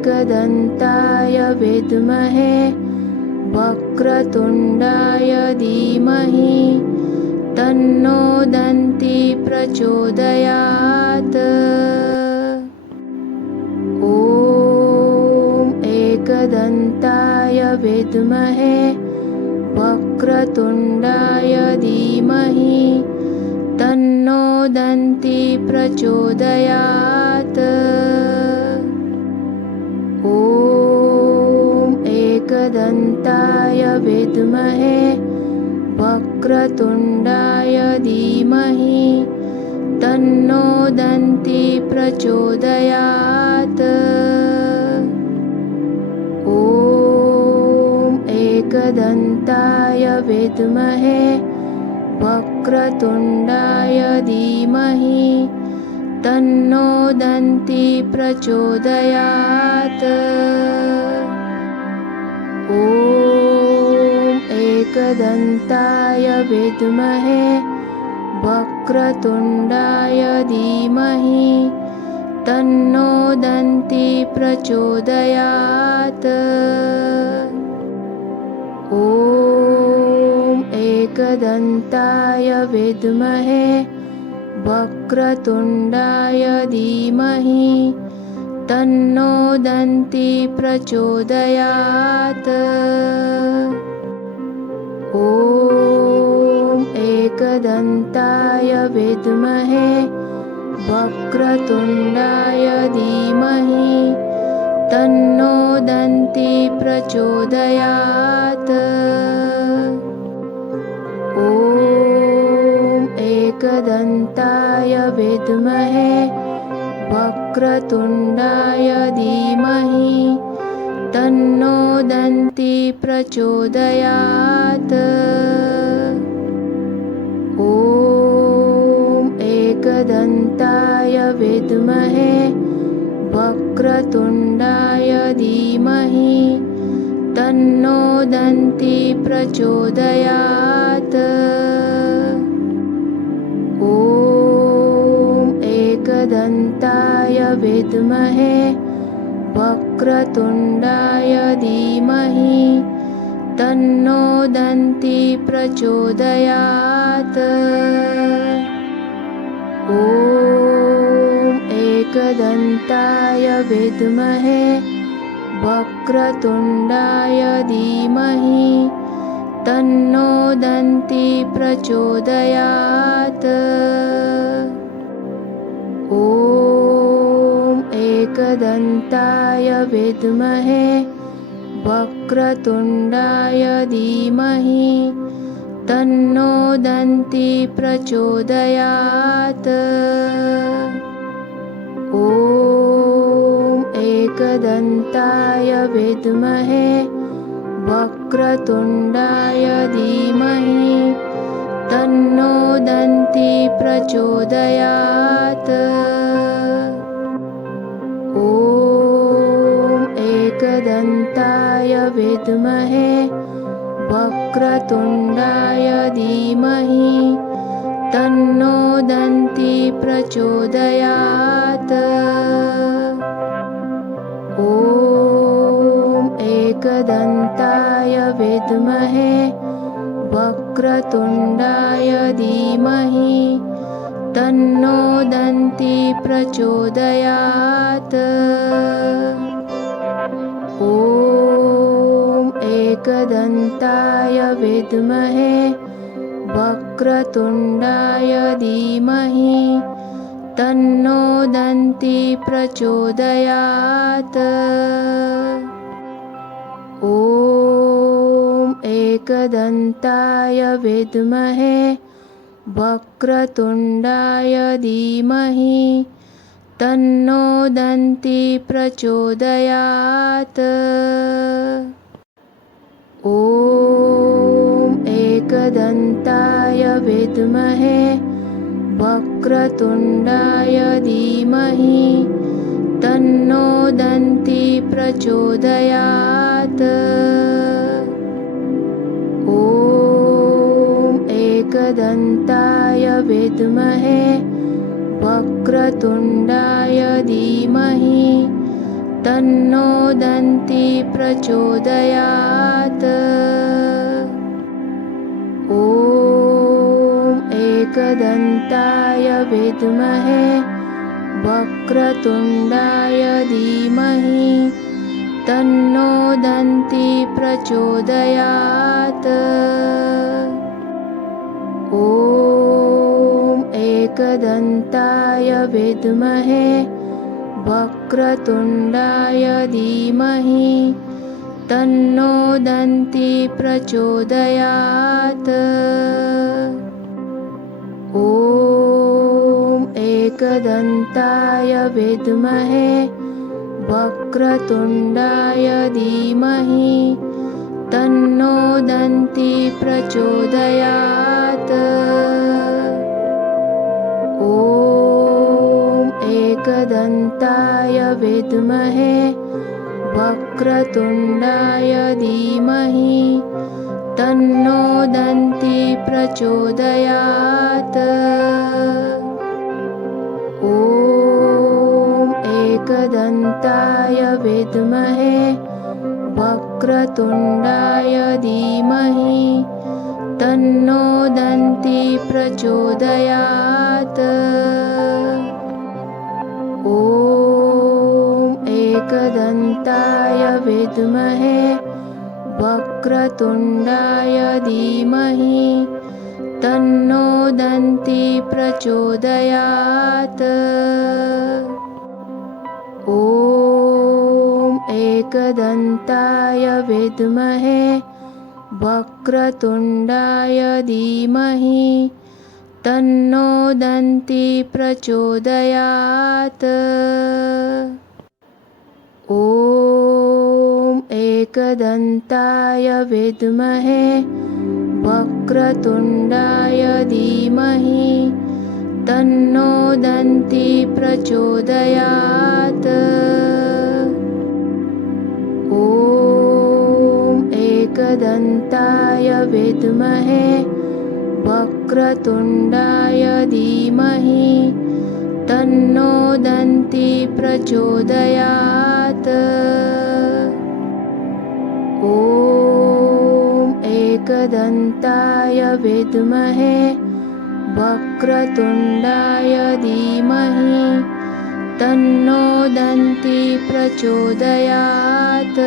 एकदन्ताय विद्महे वक्रतुण्डाय धीमहि तन्नो दन्ती प्रचोदयात्। ॐ एकदन्ताय विद्महे वक्रतुण्डाय धीमहि तन्नो दन्ती प्रचोदयात्। ॐ एकदन्ताय विद्महे वक्रतुण्डाय धीमहि तन्नो दन्ती प्रचोदयात्। ॐ एकदन्ताय विद्महे वक्रतुण्डाय धीमहि तन्नो दन्ती प्रचोदयात्। ॐ एकदन्ताय विद्महे वक्रतुण्डाय धीमहि तन्नो दन्ती प्रचोदयात्। ॐ एकदन्ताय विद्महे वक्रतुण्डाय धीमहि तन्नो दन्ती प्रचोदयात्। ॐ एकदन्ताय विद्महे वक्रतुण्डाय धीमहि तन्नो दन्ती प्रचोदयात्। ॐ एकदन्ताय विद्महे वक्रतुण्डाय धीमहि तन्नो दन्ती प्रचोदयात्। ॐ एकदन्ताय विद्महे वक्रतुण्डाय धीमहि तन्नो दन्ती प्रचोदयात्। ॐ एकदन्ताय विद्महे वक्रतुण्डाय धीमहि तन्नो दन्ती प्रचोदयात्। ॐ एकदन्ताय विद्महे वक्रतुण्डाय धीमहि तन्नो दन्ती प्रचोदयात्। ॐ एकदन्ताय विद्महे वक्रतुण्डाय धीमहि तन्नो दन्ती प्रचोदयात्। ॐ एकदन्ताय विद्महे वक्रतुण्डाय धीमहि तन्नो दन्ती प्रचोदयात्। ॐ एकदन्ताय विद्महे वक्रतुण्डाय धीमहि तन्नो दन्ती प्रचोदयात्। ॐ एकदन्ताय विद्महे वक्रतुण्डाय धीमहि तन्नो दन्ती प्रचोदयात्। ॐ एकदन्ताय विद्महे वक्रतुण्डाय धीमहि तन्नो दन्ती प्रचोदयात्। ॐ एकदन्ताय विद्महे वक्रतुण्डाय धीमहि तन्नो दन्ती प्रचोदयात्। ॐ एकदन्ताय विद्महे वक्रतुण्डाय धीमहि तन्नो दन्ती प्रचोदयात्। ॐ एकदन्ताय विद्महे वक्रतुण्डाय धीमहि तन्नो दन्ती प्रचोदयात्। ॐ एकदन्ताय विद्महे वक्रतुण्डाय धीमहि तन्नो दन्ती प्रचोदयात्। ॐ एकदन्ताय विद्महे वक्रतुण्डाय धीमहि तन्नो दन्ती प्रचोदयात्। ॐ एकदन्ताय विद्महे वक्रतुण्डाय धीमहि तन्नो दन्ती प्रचोदयात्। ॐ एकदन्ताय विद्महे वक्रतुण्डाय धीमहि तन्नो दन्ती प्रचोदयात्। ॐ एकदन्ताय विद्महे वक्रतुण्डाय धीमहि तन्नो दन्ती प्रचोदयात्। ॐ एकदन्ताय विद्महे वक्रतुण्डाय धीमहि तन्नो दन्ती प्रचोदयात्। ॐ एकदन्ताय विद्महे वक्रतुण्डाय धीमहि तन्नो दन्ती प्रचोदयात्। ॐ एकदन्ताय विद्महे वक्रतुण्डाय धीमहि तन्नो दन्ती प्रचोदयात्। ॐ एकदन्ताय विद्महे वक्रतुण्डाय धीमहि तन्नो दन्ती प्रचोदयात्। ॐ एकदन्ताय विद्महे वक्रतुण्डाय धीमहि तन्नो दन्ती प्रचोदयात्।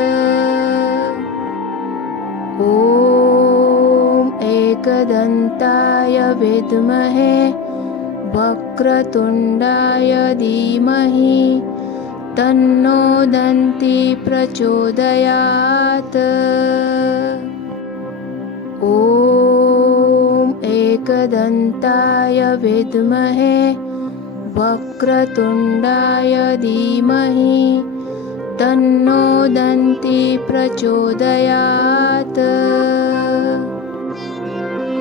ॐ एकदन्ताय विद्महे वक्रतुण्डाय धीमहि तन्नो दन्ती प्रचोदयात्। ॐ एकदन्ताय विद्महे वक्रतुण्डाय धीमहि तन्नो दन्ती प्रचोदयात्।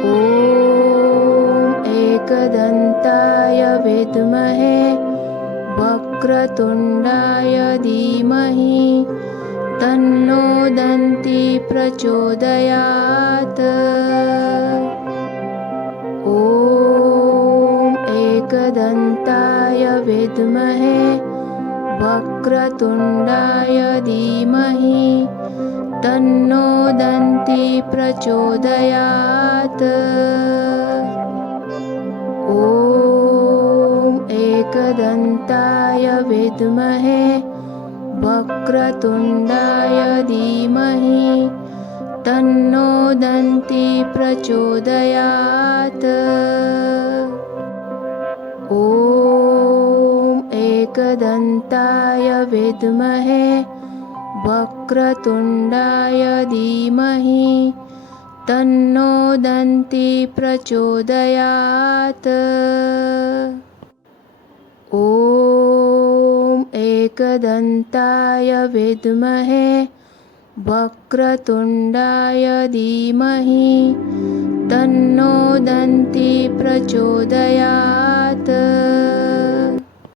ॐ एकदन्ताय विद्महे वक्रतुण्डाय धीमहि तन्नो दन्ती प्रचोदयात्। ॐ एकदन्ताय विद्महे वक्रतुण्डाय धीमहि तन्नो दन्ती प्रचोदयात्। ॐ एकदन्ताय विद्महे वक्रतुण्डाय धीमहि तन्नो दन्ती प्रचोदयात्। ॐ एकदन्ताय विद्महे वक्रतुण्डाय धीमहि तन्नो दन्ती प्रचोदयात्। ॐ एकदन्ताय विद्महे वक्रतुण्डाय धीमहि तन्नो दन्ती प्रचोदयात्।